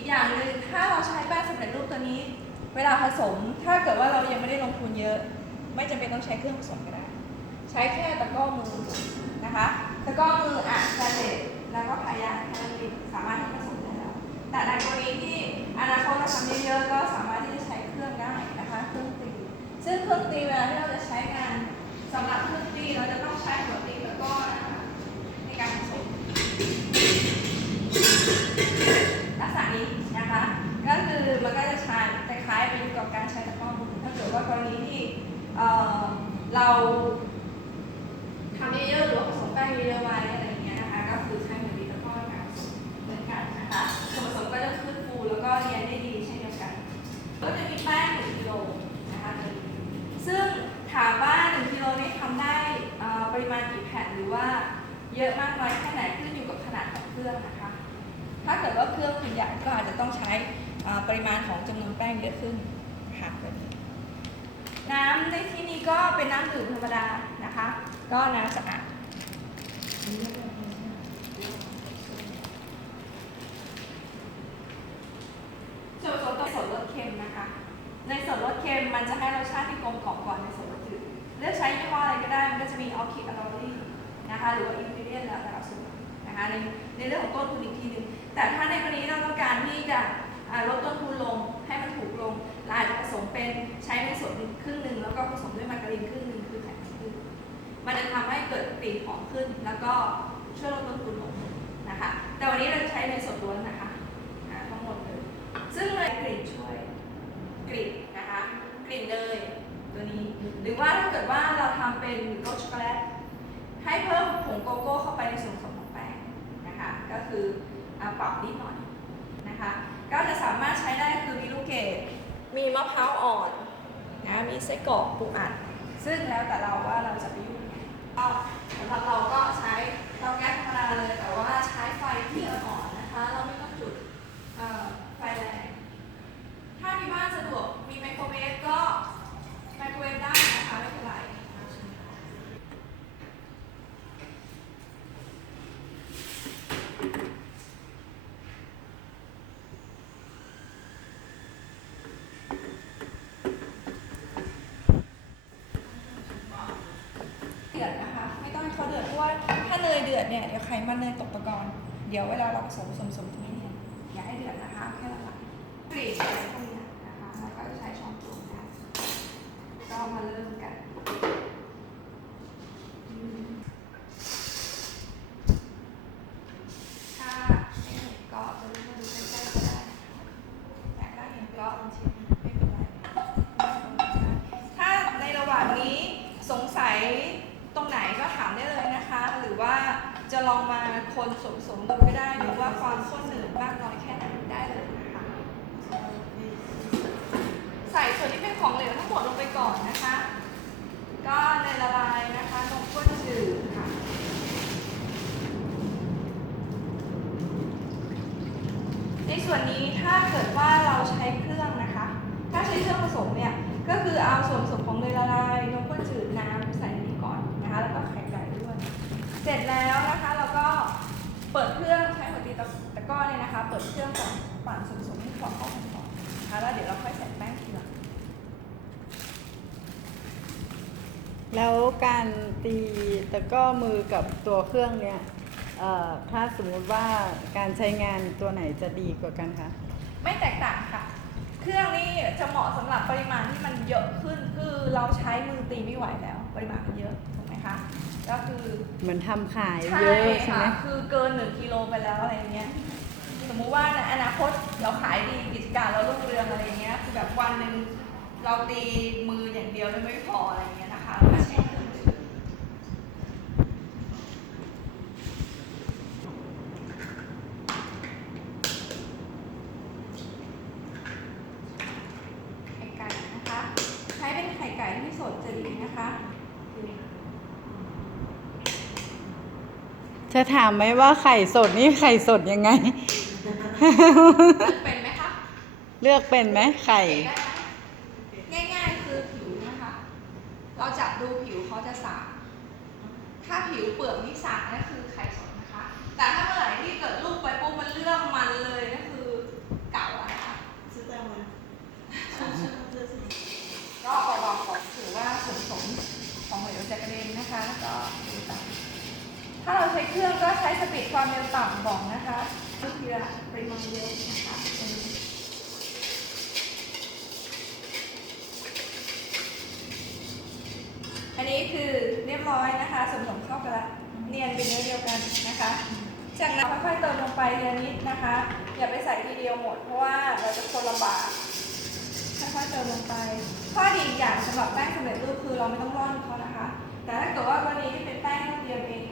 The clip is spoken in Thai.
อีกอย่างหนึ่งถ้าเราใช้แป้งสำเร็จรูปตัวนี้ เวลาผสมถ้าเกิดว่าเรายังไม่ได้ลงทุนเยอะ ไม่จำเป็นต้องใช้เครื่องผสมก็ได้ ใช้แค่ตะกร้อมือนะคะตะกร้อมืออะแซเลตแล้วก็พายาแค่นั้นเองสามารถที่ผสมได้แล้วแต่ในกรณีที่อนาคตเราทำเยอะๆก็สามารถที่จะใช้เครื่องได้นะคะเครื่องตีซึ่งเครื่องตีเวลาที่เราจะใช้งานสำหรับเครื่องตีเราจะต้องใช้หัวตีตะกร้อนะคะในการผสม ลักษณะนี้นะคะ ก็คือมันก็จะใช้คล้ายๆเป็นกับการใช้ตะกร้อมือถ้าเกิดว่ากรณีที่ เราทำเยอะๆหรือว่าผสมแป้งเยอะๆไว้อะไรอย่างเงี้ยนะคะ ก็คือใช้เหมือนดีตะก้อในการผสมเหมือนกันนะคะส่วนผสมก็จะขึ้นฟูแล้วก็เรียนได้ดีเช่นเดียวกัน ก็จะมีแป้ง1กิโลนะคะที่ซึ่งถามว่า1กิโลนี้ทำได้อ่อปริมาณกี่แผ่นหรือว่าเยอะมากน้อยแค่ไหนขึ้นอยู่กับขนาดของเครื่องนะคะ ถ้าเกิดว่าเครื่องคุณใหญ่ก็อาจจะต้องใช้ปริมาณของจำนวนแป้งเยอะขึ้นค่ะแบบนี้ น้ำในที่นี้ก็เป็นน้ำดื่มธรรมดานะคะ ก็น้ำสะอาดส่วนผสมตัวส่วนลดเค็มนะคะ ในส่วนลดเค็มมันจะให้รสชาติที่กลมกล่อมกว่าในส่วนลดจืดเลือกใช้ยี่ห้ออะไรก็ได้ มันก็จะมีออคิดอ r ร l ลี่นะคะ หรือว่าอินกิเดียนแล้วแต่เรสูตรนะคะในในเรื่องของต้นทุนอีกทีหนึ่งแต่ถ้าในกรณีเราต้องการที่จะ ลดต้นทุนลงให้มันถูกลงเราอาจจะผสมเป็นใช้ในส่วนครึ่งหนึ่งแล้วก็ผสมด้วยมาการีนครึ่งหนึ่งคือไขมันครึ่งมันจะทำให้เกิดกลิ่นหอมขึ้น แล้วก็ช่วยลดต้นทุนลงนะคะ แต่วันนี้เราใช้ในส่วนล้วนนะคะทั้งหมดเลยซึ่งเลยกลิ่นช่วยกลิ่นนะคะกลิ่นเนยตัวนี้ หรือว่าถ้าเกิดว่าเราทำเป็นรสช็อกโกแลตให้เพิ่มผงโกโก้เข้าไปในส่วนผสมของแป้งนะคะ ก็คือปรับนิดหน่อยนะคะ ก็จะสามารถใช้ได้คือมีลูกเกดมีมะพร้าวอ่อนนะมีไส้กรอกปูอัด ซึ่งแล้วแต่เราว่าเราจะไปยุ่งยังไงก็สำหรับเราก็ใช้เตาแก๊สธรรมดาเลยแต่ว่าใช้ไฟที่อ่อนๆนะคะ เราไม่ต้องจุดเอ่อไฟแรง ถ้ามีบ้านสะดวกมีไมโครเวฟก็ไมโครเวฟได้นะคะไม่เป็นไร เดือดนะคะ ไม่ต้องให้เขาเดือดเพราะว่าถ้า เนี่ยเดี๋ยวไขมันเนยตกตะกอนเดี๋ยวเวลาเราผสมผสมผสมตรงนี้เนี่ยอย่าให้เดือดนะคะแค่ละลายกรีดอะไรพวกเนี้ยนะคะแล้วก็ใช้ช้อนตวงได้ก็มาเริ่มกันอืมถ้าไม่เห็นก็จะเริ่มมาดูใกล้ๆก็ได้แต่ถ้าเห็นก็บางทีไม่เป็นไร ถ้าในระหว่างนี้สงสัยตรงไหนก็ถามได้เลยนะคะ หรือว่าจะ ลองมาคนสมสมดูก็ได้หรือว่าความข้นหนืดมากน้อยแค่ไหนได้เลยนะคะใส่ส่วนที่เป็นของเหลวทั้งหมดลงไปก่อนนะคะ ก็ในยละลายนะคะนมข้นจืดค่ะในส่วนนี้ถ้าเกิดว่าเราใช้เครื่องนะคะ ถ้าใช้เครื่องผสมเนี่ยก็คือเอาส่วนผสมของเนยละลายนมข้นจืดน้ำใส่นนี้ก่อนนะคะแล้วก็ไข่ไก่ด้วย เสร็จแล้วนะคะเราก็เปิดเครื่องใช้หัวตีตะตะกร้อ เนี่ยนะคะเปิดเครื่องก่อนปั่นส่วนผสมให้พอเข้ากันก่อนนะคะแล้วเดี๋ยวเราค่อยใส่แป้งทีหลังแล้วการตีตะกร้อมือกับตัวเครื่องเนี่ยเอ่อถ้าสมมุติว่าการใช้งานตัวไหนจะดีกว่ากันคะ ไม่แตกต่างค่ะ เครื่องนี่จะเหมาะสำหรับปริมาณที่มันเยอะขึ้น คือเราใช้มือตีไม่ไหวแล้ว ปริมาณมันเยอะถูกไหมคะก็คือ เหมือนทำขายใช่เยอะใช่ค่ะไหมคือเกินหนึ่งกิโลไปแล้วอะไรเงี้ย คตเราขายดีกิจการเรารุ่งเรืองอะไรเงี้ยคือแบบวันหนึ่งเราตีมืออย่างเดียวเลยไม่พออะไรเงี้ยนะคะเราก็ใช้เครื่องมือไข่ไก่นะคะใช้เป็นไข่ไก่ที่สดจะดีนะคะจะถามไหมว่าไข่สดนี่ไข่สดยังไง เลือกเป็นไหมคะ เลือกเป็นไหมไข่ ง่าย ๆ คือผิวนะคะ เราจับดูผิวเขาจะสากถ้าผิวเปลือกนี่สางนั่นคือไข่สดนะคะ แต่ถ้าเมื่อไหร่ที่เกิดลูกไปปุ๊บมันเลื่อมมันเลยนั่นคือเก่าอะนะคะซื้อแตามมาก็บอกบอกถือว่าส่ผสมของเหลวจะกระเด็นนะคะก็ต่ำถ้าเราใช้เครื่องก็ใช้สปีดความเร็วต่ำบอกนะคะ ก็คือปริมาณเยอะนะคะอันนี้คือเรียบร้อยนะคะส่วนผสมเข้ากันละเนียนเป็นเนื้อเดียวกันนะคะ จากนั้นค่อยๆเติมลงไปทีละนิดนะคะ อย่าไปใส่ทีเดียวหมดเพราะว่าเราจะคนลำบากค่อยๆเติมลงไป ข้อดีอีกอย่างสำหรับแป้งสำเร็จรูปคือเราไม่ต้องร่อนเขานะคะ แต่ถ้าเกิดว่ากรณีที่เป็นแป้งเดียวเอง